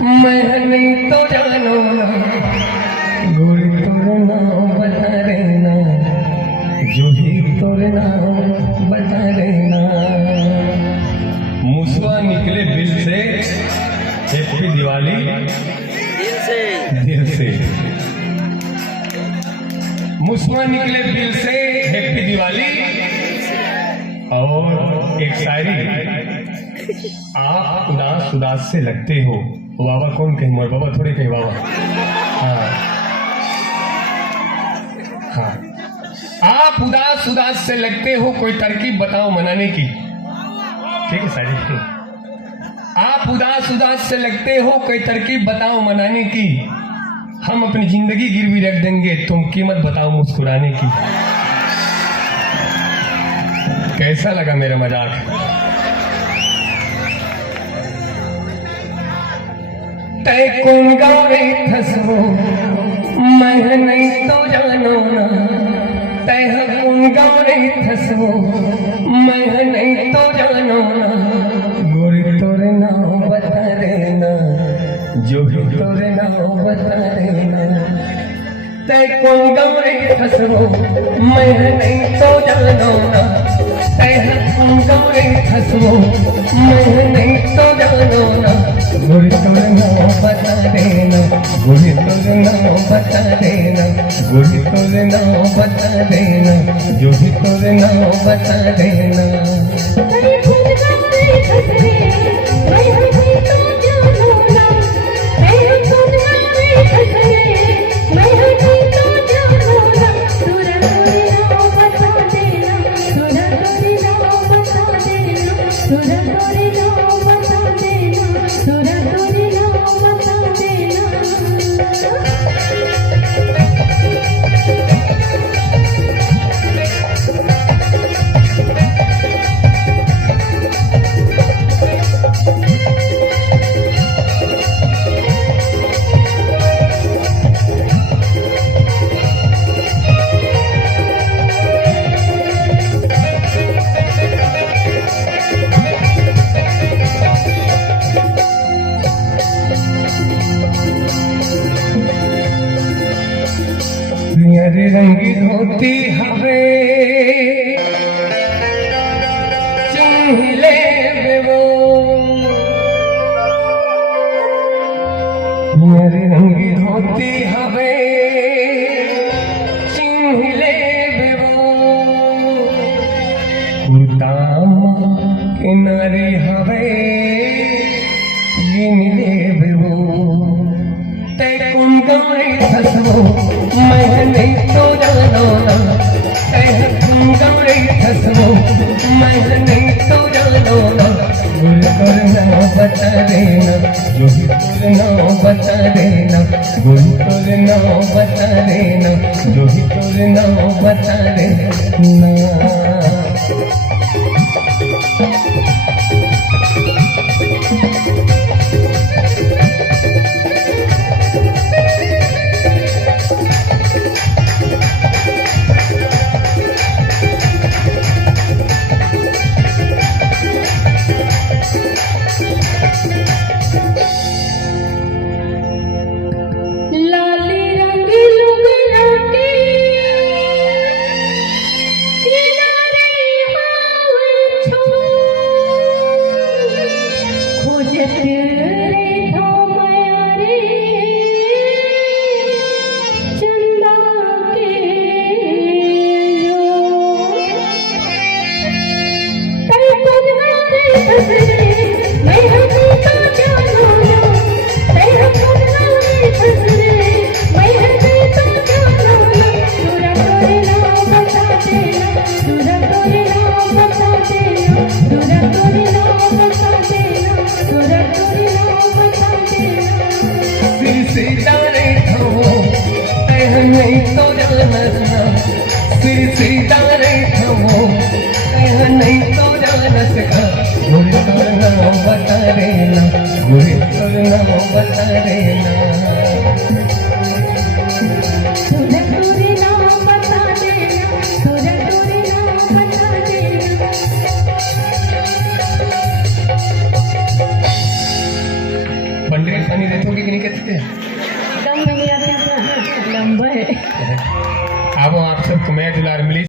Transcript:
मैं नहीं तो जानो ना, गोरी तोरे नाम बता देना, जो ही तोरे नाम बता देना। मुसवा निकले बिल से, हैप्पी दिवाली दिल से। मुसवा निकले बिल से, हैप्पी दिवाली। और एक शायरी, आप उदास उदास से लगते हो। बाबा कौन कहे, मोर बाबा थोड़े कहे बाबा। हाँ हाँ, आप उदास उदास से लगते हो, कोई तरकीब बताओ मनाने की। ठीक है शायरी। आप उदास उदास से लगते हो, कोई तरकीब बताओ मनाने की। हम अपनी जिंदगी गिरवी रख देंगे, तुम कीमत बताओ मुस्कुराने की। कैसा लगा मेरा मजाक? तय कौन गावे फसो, मैं नहीं तो जानो ना। तय कौन गावे फसो, मैं नहीं तो जानो ना। गोरी तोरे नाम बता देना, जो भी तोरे नाम बता देना। तय कौन गावे फसो, मैं नहीं तो जानो ना। तय कौन गावे फसो, मैं नहीं तो जानो ना। गोरी तोरे नाम बता देना, गोरी तोरे नाम बता देना, गोरी तोरे नाम बता देना, जो भी तोरे नाम बता देना। हरी रंगी धोती हवे चिन्हिले बेवो, हरी रंगी धोती हवे चिन्हिले बेवो। कुर्ताम किनारी हवे गिनले बेवो। तय कौन गावे फसो, मैं नहीं तो जानो ना। तय कौन गावे फसो, मैं नहीं तो जानो ना। गुल तोरे नाम बता देना, जो भी तोरे नाम बता देना। गुल तोरे नाम बता देना, जो भी तोरे नाम बता देना। नहीं तो जानना, सिर सितारे थमो, नहीं तो जान सका। गोरी तोरे नाम बता देना, गोरी तोरे नाम बता देना। तोरे तोरे नाम बता देना, तोरे तोरे नाम बता देना। पंडित पानी देखोगे कि नहीं कहते थे? दम में नहीं आते अपना लंबा है। अब आप सबको मैं दुलार मिली।